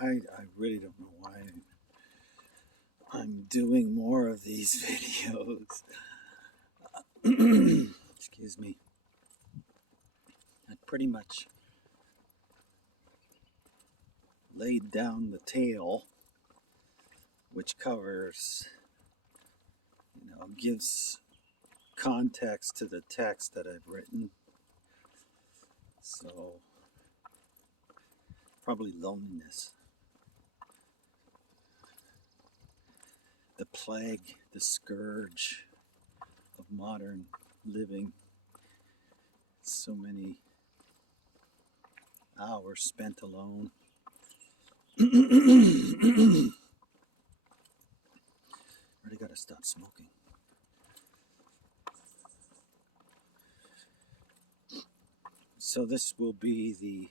I really don't know why I'm doing more of these videos. Excuse me. I pretty much laid down the tale, which covers, gives context to the text that I've written. So, probably loneliness. The plague, the scourge of modern living. So many hours spent alone. Really got to stop smoking. So this will be the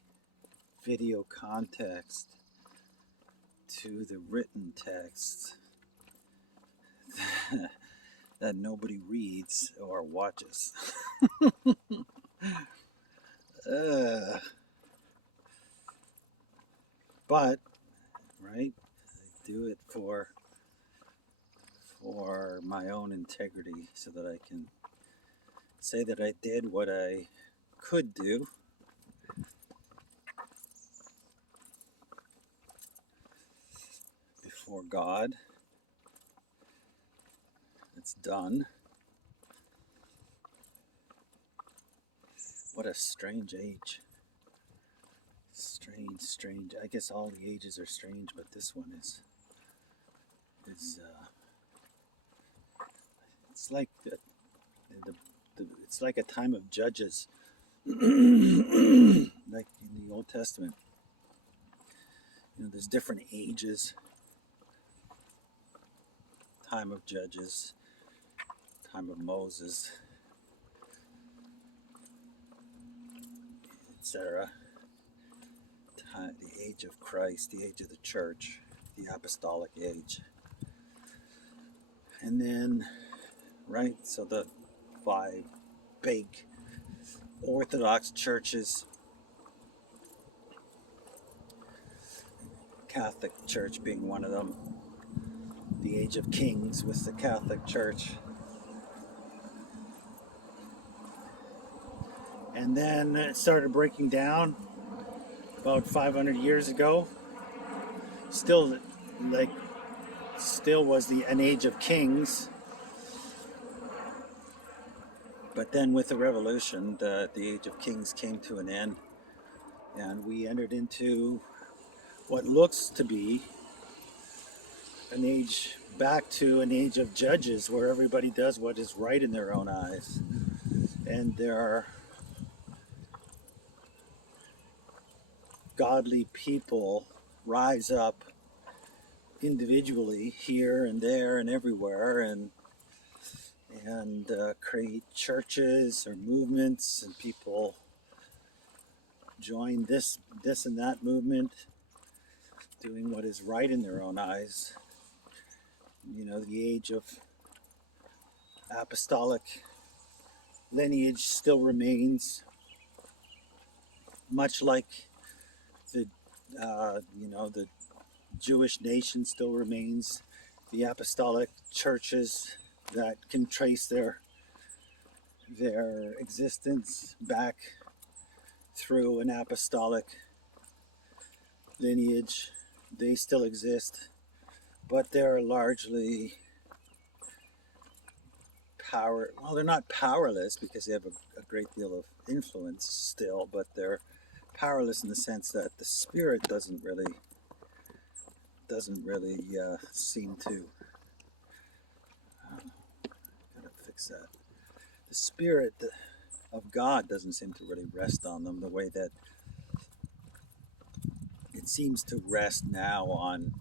video context to the written text that nobody reads or watches. But, right, I do it for my own integrity, so that I can say that I did what I could do. Before God. It's done. What a strange age. Strange. I guess all the ages are strange, but this one is it's like it's like a time of judges, like in the Old Testament. There's different ages. Time of Judges, time of Moses, etc. The age of Christ, the age of the church, the apostolic age. And then, right, so the 5 big Orthodox churches, Catholic Church being one of them, the age of kings with the Catholic Church. And then it started breaking down about 500 years ago. Still was an age of kings. But then with the revolution, the age of kings came to an end, and we entered into what looks to be an age back to an age of judges, where everybody does what is right in their own eyes. And there are godly people rise up individually here and there and everywhere, and create churches or movements, and people join this and that movement, doing what is right in their own eyes. The age of apostolic lineage still remains, much like the Jewish nation still remains. The apostolic churches that can trace their existence back through an apostolic lineage, they still exist, but they're largely they're not powerless, because they have a great deal of influence still, but they're powerless in the sense that the Spirit doesn't really seem to gotta fix that. The Spirit of God doesn't seem to really rest on them the way that it seems to rest now on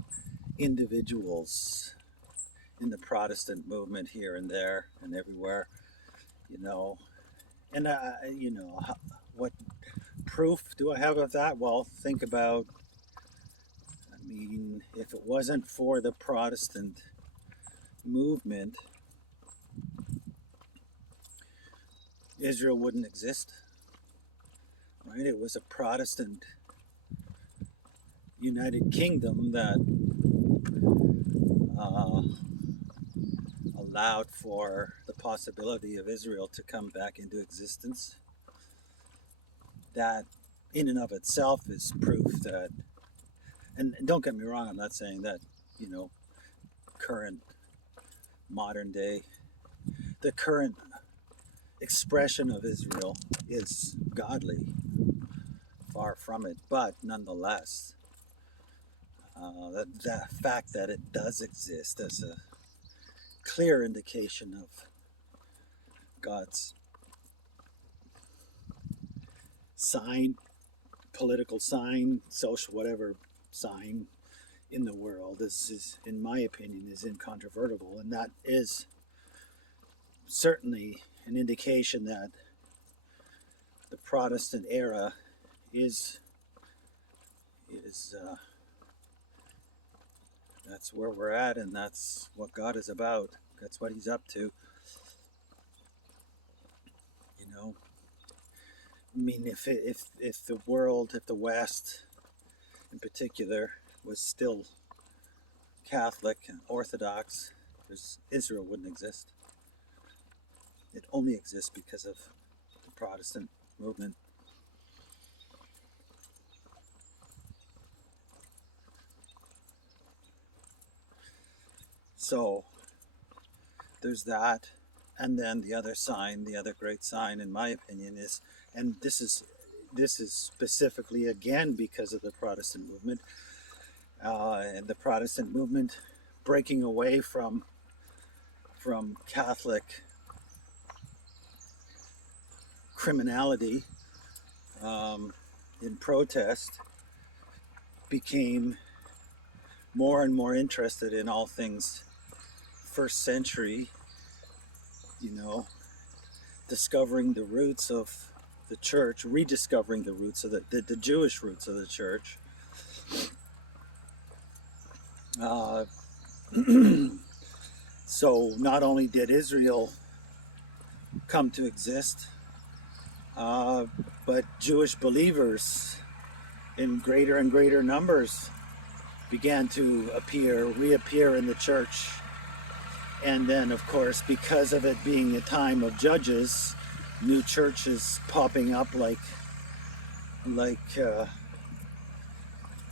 individuals in the Protestant movement here and there and everywhere, and what proof do I have of that? Well, think about, if it wasn't for the Protestant movement, Israel wouldn't exist, right? It was a Protestant, United Kingdom that uh, allowed for the possibility of Israel to come back into existence. That, in and of itself, is proof that, and don't get me wrong, I'm not saying that, you know, current modern day, the current expression of Israel is godly, far from it, but nonetheless, the fact that it does exist as a clear indication of God's sign, political sign, social, whatever sign in the world is, in my opinion, is incontrovertible, and that is certainly an indication that the Protestant era is that's where we're at, and that's what God is about. That's what He's up to. You know, I mean, if the world, if the West, in particular, was still Catholic and Orthodox, Israel wouldn't exist. It only exists because of the Protestant movement. So there's that, and then the other sign, the other great sign, in my opinion, is, and this is specifically again because of the Protestant movement, and the Protestant movement breaking away from Catholic criminality in protest, became more and more interested in all things first century, you know, discovering the roots of the church, rediscovering the roots of the Jewish roots of the church. So not only did Israel come to exist, but Jewish believers in greater and greater numbers began to reappear in the church. And then, of course, because of it being a time of judges, new churches popping up like you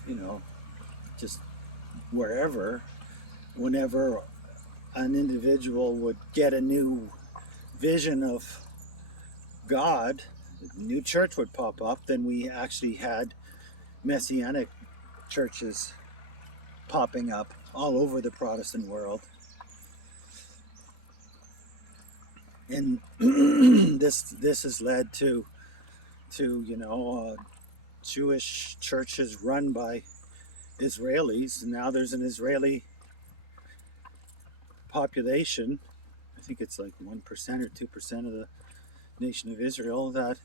know, just wherever, whenever an individual would get a new vision of God, a new church would pop up. Then we actually had Messianic churches popping up all over the Protestant world. And this has led to Jewish churches run by Israelis. And now there's an Israeli population, I think it's like 1% or 2% of the nation of Israel, that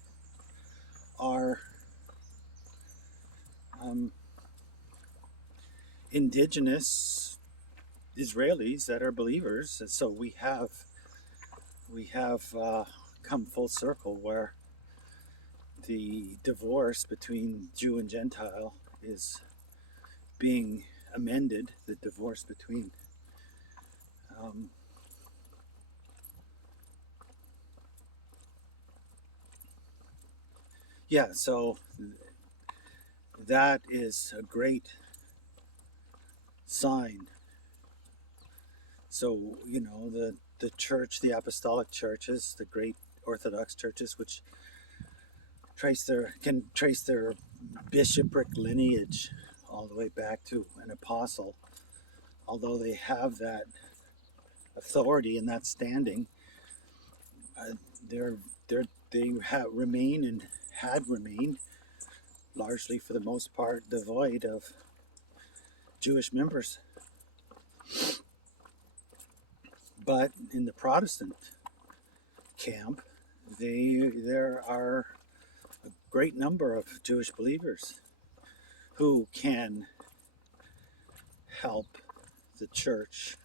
are indigenous Israelis that are believers. And so we have come full circle where the divorce between Jew and Gentile is being amended. The divorce between so that is a great sign. So, you know, the church, the apostolic churches, the great Orthodox churches, which can trace their bishopric lineage all the way back to an apostle, although they have that authority and that standing, they remain and had remained largely, for the most part, devoid of Jewish members. But in the Protestant camp, there are a great number of Jewish believers who can help the church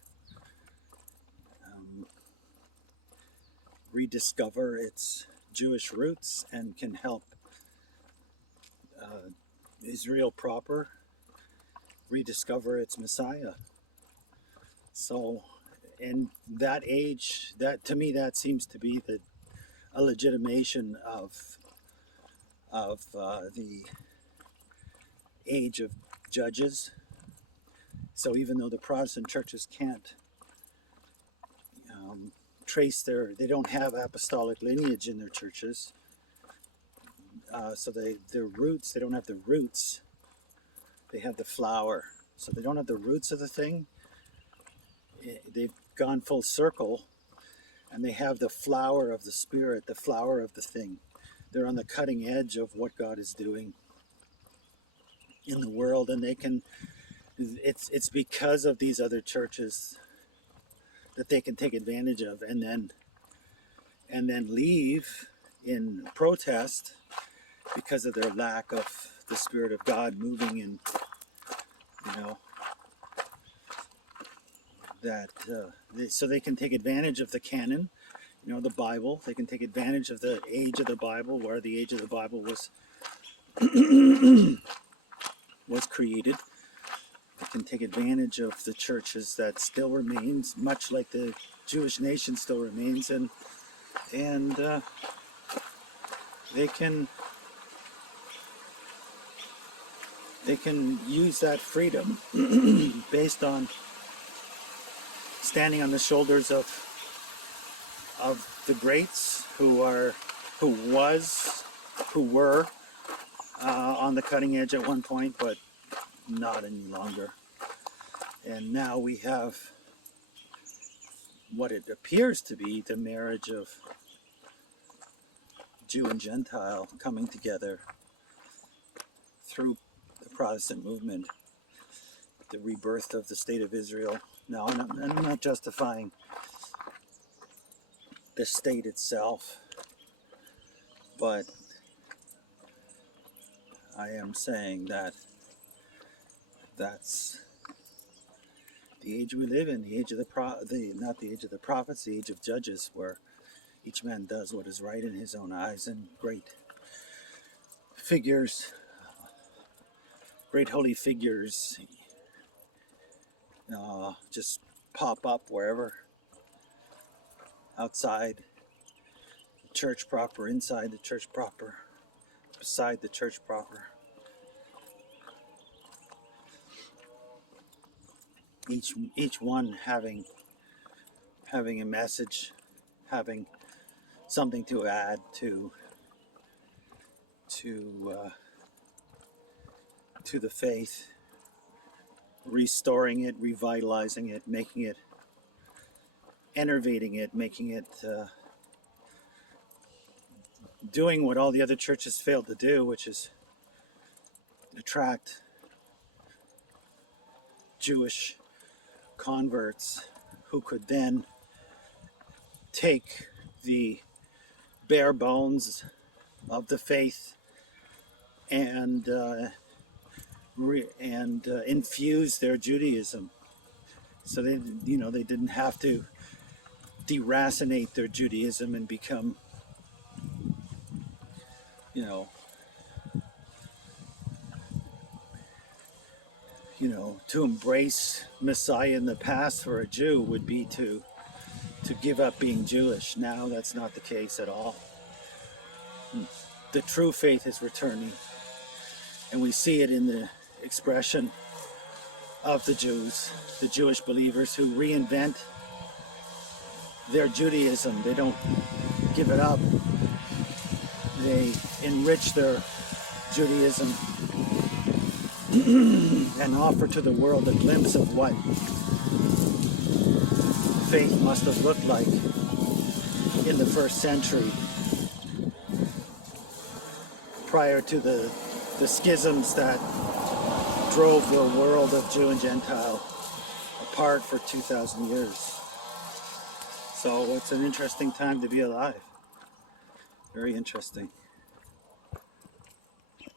rediscover its Jewish roots, and can help Israel proper rediscover its Messiah. So, in that age, that to me, that seems to be a legitimation of the age of judges. So even though the Protestant churches can't trace they don't have apostolic lineage in their churches, so their roots, they don't have the roots, they have the flower. So they don't have the roots of the thing. They've gone full circle, and they have the flower of the Spirit, the flower of the thing. They're on the cutting edge of what God is doing in the world, and it's because of these other churches that they can take advantage of, and then leave in protest because of their lack of the Spirit of God moving in, that so they can take advantage of the canon, the Bible. They can take advantage of the age of the Bible, where the age of the Bible was was created. They can take advantage of the churches that still remains, much like the Jewish nation still remains, and they can use that freedom based on standing on the shoulders of the greats who were on the cutting edge at one point, but not any longer. And now we have what it appears to be the marriage of Jew and Gentile coming together through the Protestant movement, the rebirth of the state of Israel. Now, I'm not justifying the state itself, but I am saying that that's the age we live in, the age of not the age of the prophets, the age of judges, where each man does what is right in his own eyes, and great holy figures just pop up wherever, outside the church proper, inside the church proper, beside the church proper. Each one having a message, having something to add to the faith, restoring it, revitalizing it, making it, enervating it, making it, doing what all the other churches failed to do, which is attract Jewish converts who could then take the bare bones of the faith and infuse their Judaism. So they didn't have to deracinate their Judaism and become, to embrace Messiah in the past for a Jew would be to give up being Jewish. Now that's not the case at all. The true faith is returning, and we see it in the expression of the Jews, the Jewish believers who reinvent their Judaism. They don't give it up. They enrich their Judaism and offer to the world a glimpse of what faith must have looked like in the first century, prior to the schisms that drove the world of Jew and Gentile apart for 2,000 years. So it's an interesting time to be alive. Very interesting.